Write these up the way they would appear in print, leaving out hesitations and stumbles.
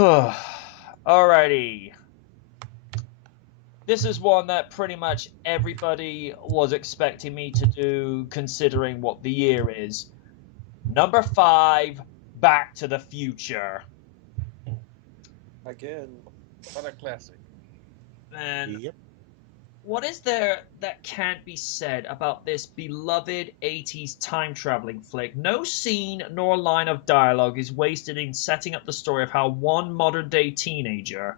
Alrighty. This is one that pretty much everybody was expecting me to do, considering what the year is. Number 5, Back to the Future. Again, what a classic. And Yep. what is there that can't be said about this beloved 80s time traveling flick? No scene nor line of dialogue is wasted in setting up the story of how one modern day teenager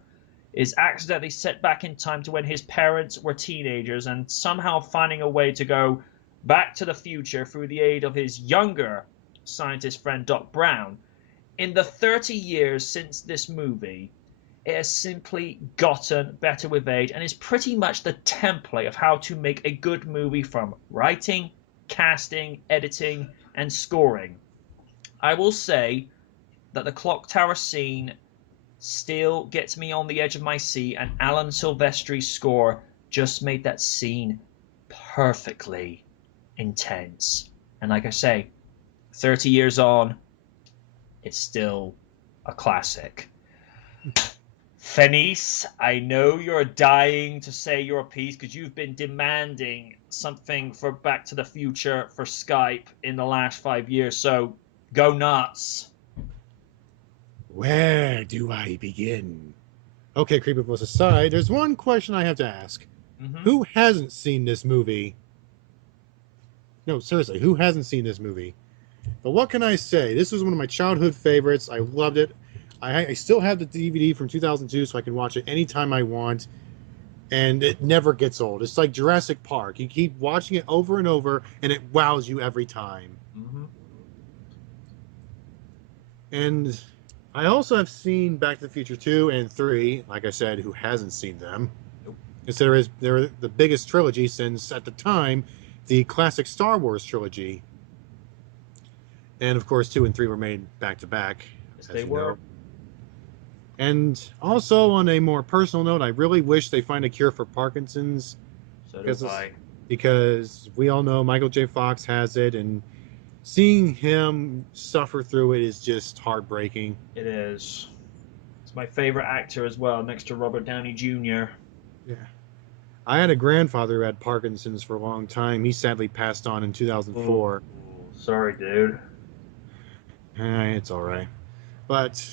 is accidentally set back in time to when his parents were teenagers and somehow finding a way to go back to the future through the aid of his younger scientist friend Doc Brown. In the 30 years since this movie, it has simply gotten better with age and is pretty much the template of how to make a good movie from writing, casting, editing, and scoring. I will say that the clock tower scene still gets me on the edge of my seat, and Alan Silvestri's score just made that scene perfectly intense. And like I say, 30 years on, it's still a classic. Fenice, I know you're dying to say your piece because you've been demanding something for Back to the Future for Skype in the last 5 years, so go nuts. Where do I begin? Okay, Creepypus aside, there's one question I have to ask. Mm-hmm. Who hasn't seen this movie? No, seriously, who hasn't seen this movie? But what can I say? This was one of my childhood favorites. I loved it. I still have the DVD from 2002, so I can watch it anytime I want. And it never gets old. It's like Jurassic Park. You keep watching it over and over, and it wows you every time. Mm-hmm. And I also have seen Back to the Future 2 and 3. Like I said, who hasn't seen them? Nope. Consider they're the biggest trilogy since, at the time, the classic Star Wars trilogy. And of course, 2 and 3 were made back to back. Yes, they were. Know. And also, on a more personal note, I really wish they find a cure for Parkinson's. So do I. Because we all know Michael J. Fox has it, and seeing him suffer through it is just heartbreaking. It is. It's my favorite actor as well, next to Robert Downey Jr. Yeah. I had a grandfather who had Parkinson's for a long time. He sadly passed on in 2004. Ooh, sorry, dude. It's all right. But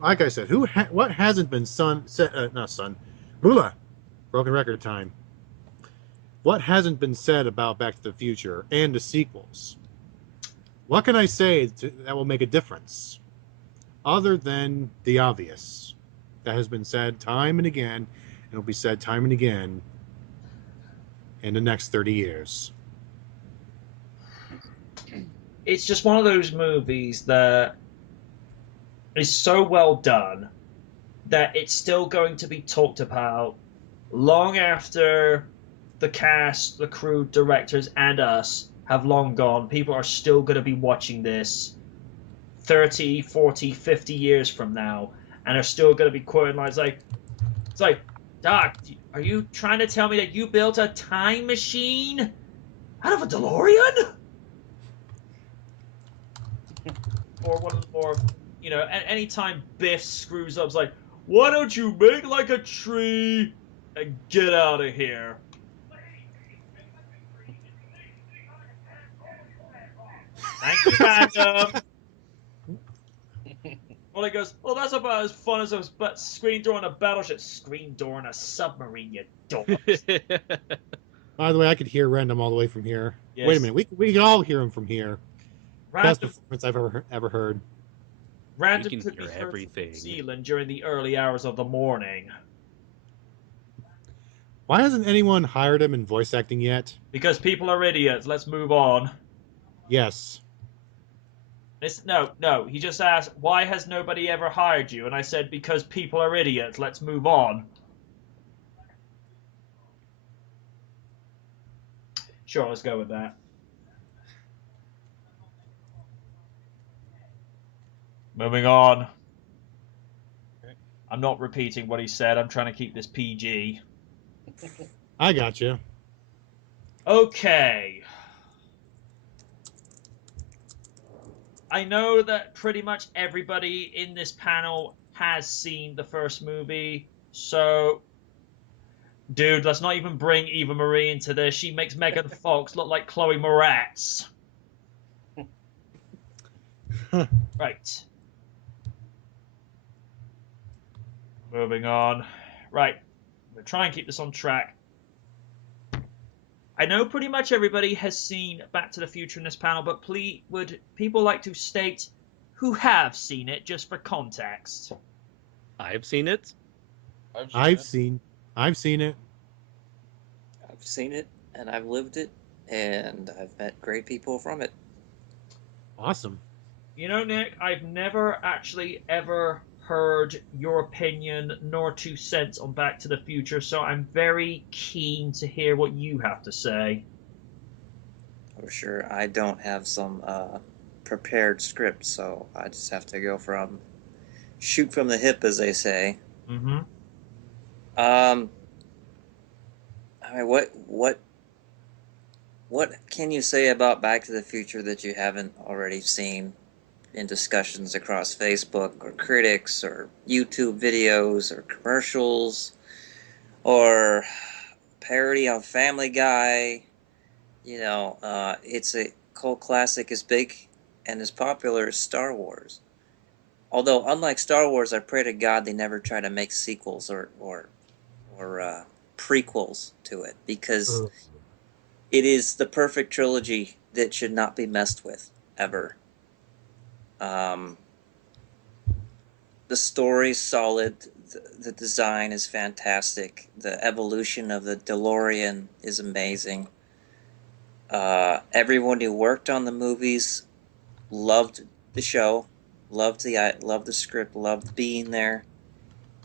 like I said, what hasn't been broken record time. What hasn't been said about Back to the Future and the sequels? What can I say that will make a difference? Other than the obvious. That has been said time and again, and will be said time and again in the next 30 years. It's just one of those movies that is so well done that it's still going to be talked about long after the cast, the crew, directors, and us have long gone. People are still going to be watching this 30, 40, 50 years from now, and are still going to be quoting lines like, it's like, Doc, are you trying to tell me that you built a time machine out of a DeLorean? or you know, anytime Biff screws up, it's like, why don't you make like a tree and get out of here? Thank you, Random. Well, he goes, well, that's about as fun as a screen door on a battleship. Screen door on a submarine, you dorks. By the way, I could hear Random all the way from here. Yes. Wait a minute, we can all hear him from here. Best Random, performance I've ever heard. Random can could be hear heard from everything. New Zealand during the early hours of the morning. Why hasn't anyone hired him in voice acting yet? Because people are idiots. Let's move on. Yes. No. He just asked, why has nobody ever hired you? And I said, because people are idiots. Let's move on. Sure, let's go with that. Moving on. I'm not repeating what he said. I'm trying to keep this PG. I got you. Okay. I know that pretty much everybody in this panel has seen the first movie. So, dude, let's not even bring Eva Marie into this. She makes Megan Fox look like Chloe Moretz. Right. Moving on. Right. I'm going to try and keep this on track. I know pretty much everybody has seen Back to the Future in this panel, but please, would people like to state who have seen it, just for context? I've seen it. I've seen it. I've seen it, and I've lived it, and I've met great people from it. Awesome. You know, Nick, I've never actually ever heard your opinion nor 2 cents on Back to the Future, so I'm very keen to hear what you have to say. For sure, I don't have some prepared script, so I just have to go from shoot from the hip, as they say. Mm-hmm. I mean, what can you say about Back to the Future that you haven't already seen in discussions across Facebook or critics or YouTube videos or commercials or parody on Family Guy? You know, it's a cult classic as big and as popular as Star Wars. Although, unlike Star Wars, I pray to God they never try to make sequels or prequels to it, because it is the perfect trilogy that should not be messed with ever. The story's solid. The design is fantastic. The evolution of the DeLorean is amazing. Everyone who worked on the movies loved the show, loved the script, loved being there.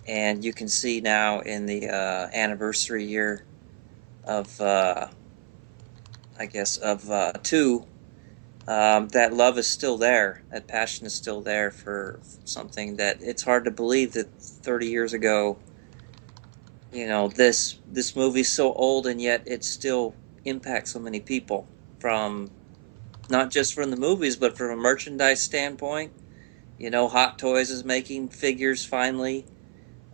And you can see now in the anniversary year of, I guess, of 2, that love is still there. That passion is still there for something that it's hard to believe that 30 years ago, you know, this movie's so old and yet it still impacts so many people, from not just from the movies, but from a merchandise standpoint. You know, Hot Toys is making figures finally.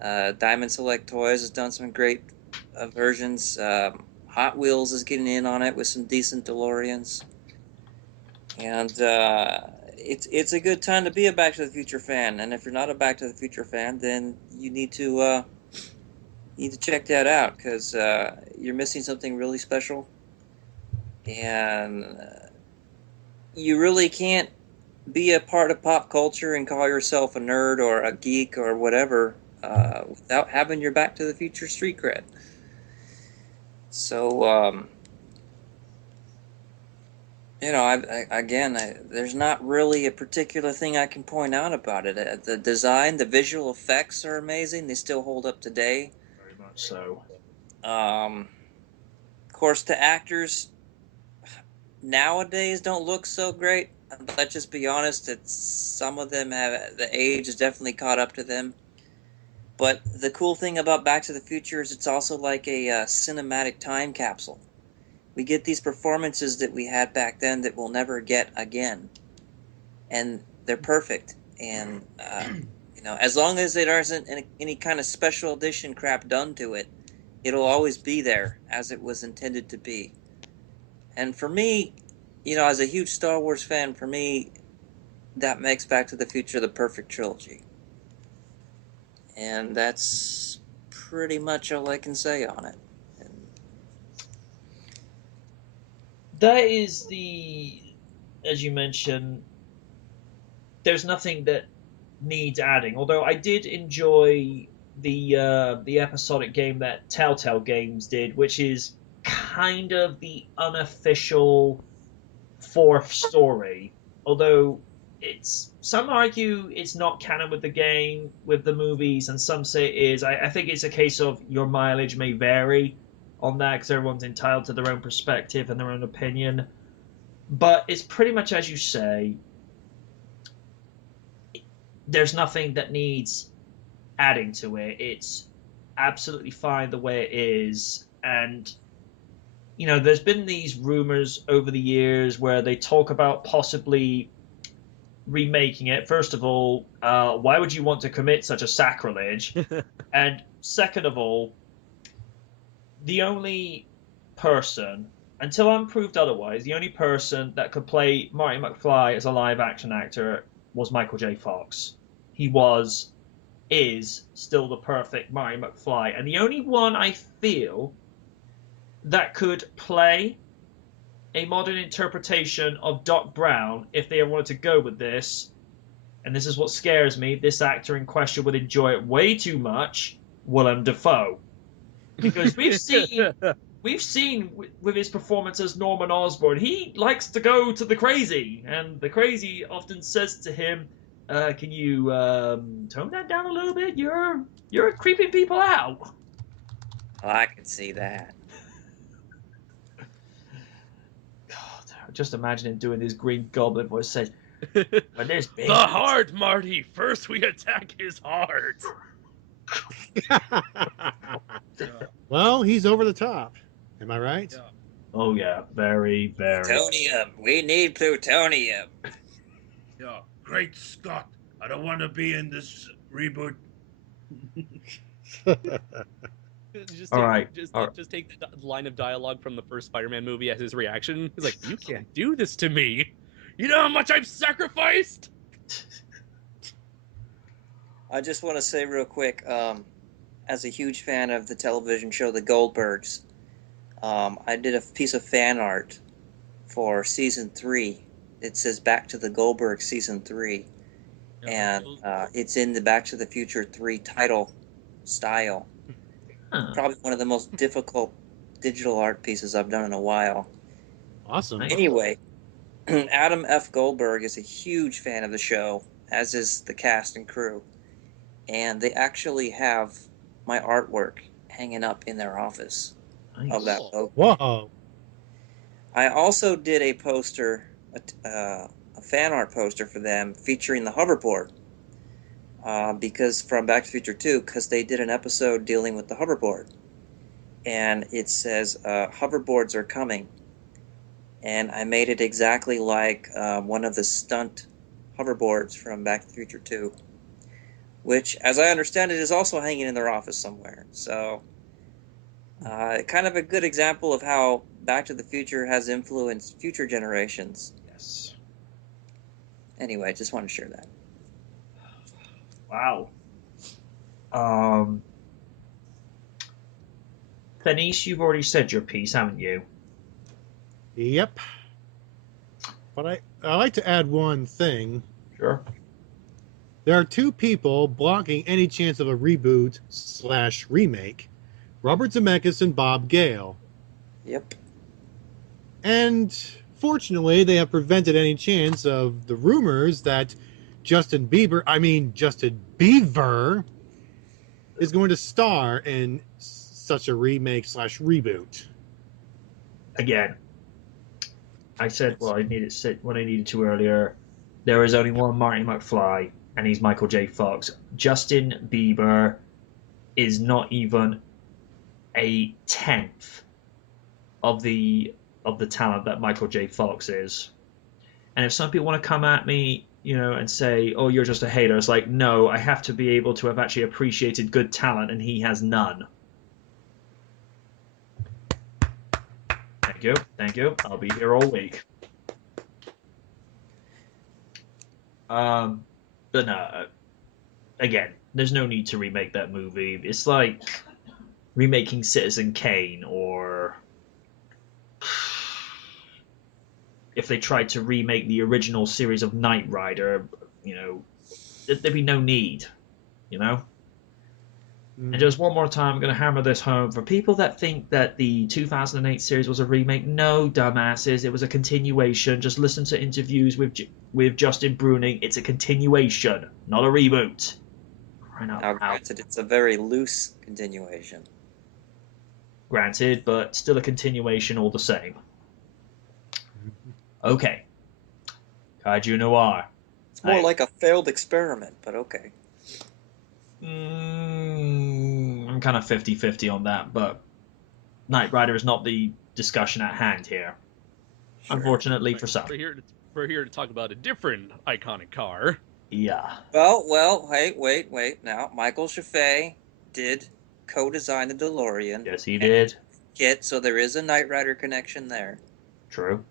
Diamond Select Toys has done some great versions. Hot Wheels is getting in on it with some decent DeLoreans. And it's a good time to be a Back to the Future fan. And if you're not a Back to the Future fan, then you need to check that out, because you're missing something really special. And you really can't be a part of pop culture and call yourself a nerd or a geek or whatever without having your Back to the Future street cred. So, you know, there's not really a particular thing I can point out about it. The design, the visual effects are amazing. They still hold up today. Very much so. Of course, the actors nowadays don't look so great. Let's just be honest. Some of them have, the age has definitely caught up to them. But the cool thing about Back to the Future is it's also like a cinematic time capsule. We get these performances that we had back then that we'll never get again, and they're perfect. And you know, as long as there isn't any kind of special edition crap done to it, it'll always be there as it was intended to be. And for me, you know, as a huge Star Wars fan, for me, that makes Back to the Future the perfect trilogy. And that's pretty much all I can say on it. That is as you mentioned, there's nothing that needs adding. Although I did enjoy the episodic game that Telltale Games did, which is kind of the unofficial fourth story. Although some argue it's not canon with the game, with the movies, and some say it is. I think it's a case of your mileage may vary on that, because everyone's entitled to their own perspective and their own opinion. But it's pretty much as you say. There's nothing that needs adding to it. It's absolutely fine the way it is. And, you know, there's been these rumors over the years where they talk about possibly remaking it. First of all, why would you want to commit such a sacrilege? And second of all, the only person, until I'm proved otherwise, the only person that could play Marty McFly as a live action actor was Michael J. Fox. He is still the perfect Marty McFly. And the only one I feel that could play a modern interpretation of Doc Brown, if they wanted to go with this, and this is what scares me, this actor in question would enjoy it way too much, Willem Dafoe. Because we've seen with his performance as Norman Osborn, he likes to go to the crazy, and the crazy often says to him, "Can you tone that down a little bit? You're creeping people out." Well, I can see that. God, just imagine him doing his Green Goblin voice, saying, "But there's The heart, Marty. First, we attack his heart." Well, he's over the top. Am I right? Yeah. Oh yeah, very, very. Plutonium. We need plutonium. Yeah, great Scott. I don't want to be in this reboot. Just All take, right, Just, all right. just take the line of dialogue from the first Spider-Man movie as his reaction. He's like, "You can't do this to me. You know how much I've sacrificed." I just want to say real quick, as a huge fan of the television show The Goldbergs, I did a piece of fan art for season 3. It says Back to the Goldberg season 3, and it's in the Back to the Future 3 title style. Huh. Probably one of the most difficult digital art pieces I've done in a while. Awesome. Nice. Anyway, Adam F. Goldberg is a huge fan of the show, as is the cast and crew. And they actually have my artwork hanging up in their office of that boat. Whoa. I also did a poster, a fan art poster for them featuring the hoverboard. Because from Back to the Future 2, because they did an episode dealing with the hoverboard. And it says, hoverboards are coming. And I made it exactly like one of the stunt hoverboards from Back to the Future 2. Which, as I understand it, is also hanging in their office somewhere. So, kind of a good example of how Back to the Future has influenced future generations. Yes. Anyway, just want to share that. Wow. Denise, you've already said your piece, haven't you? Yep. But I like to add one thing. Sure. There are two people blocking any chance of a reboot / remake. Robert Zemeckis and Bob Gale. Yep. And fortunately, they have prevented any chance of the rumors that Justin Bieber is going to star in such a remake / reboot. Again, I said what I needed to earlier. There is only one Marty McFly, and he's Michael J. Fox. Justin Bieber is not even a tenth of the talent that Michael J. Fox is. And if some people want to come at me, and say, "Oh, you're just a hater," it's like, no, I have to be able to have actually appreciated good talent, and he has none. Thank you. I'll be here all week. But no, again, there's no need to remake that movie. It's like remaking Citizen Kane, or if they tried to remake the original series of Knight Rider, there'd be no need, And just one more time, I'm going to hammer this home. For people that think that the 2008 series was a remake, no, dumbasses, it was a continuation. Just listen to interviews with Justin Bruning. It's a continuation, not a reboot. Now, granted, it's a very loose continuation. Granted, but still a continuation all the same. Okay. Kaiju Noir. It's more like a failed experiment, but okay. I'm kind of 50-50 on that, but Knight Rider is not the discussion at hand here. Sure. Unfortunately for some. we're here to talk about a different iconic car. Yeah. Well, hey, wait. Now, Michael Chaffee did co-design the DeLorean. Yes, he did. So there is a Knight Rider connection there. True.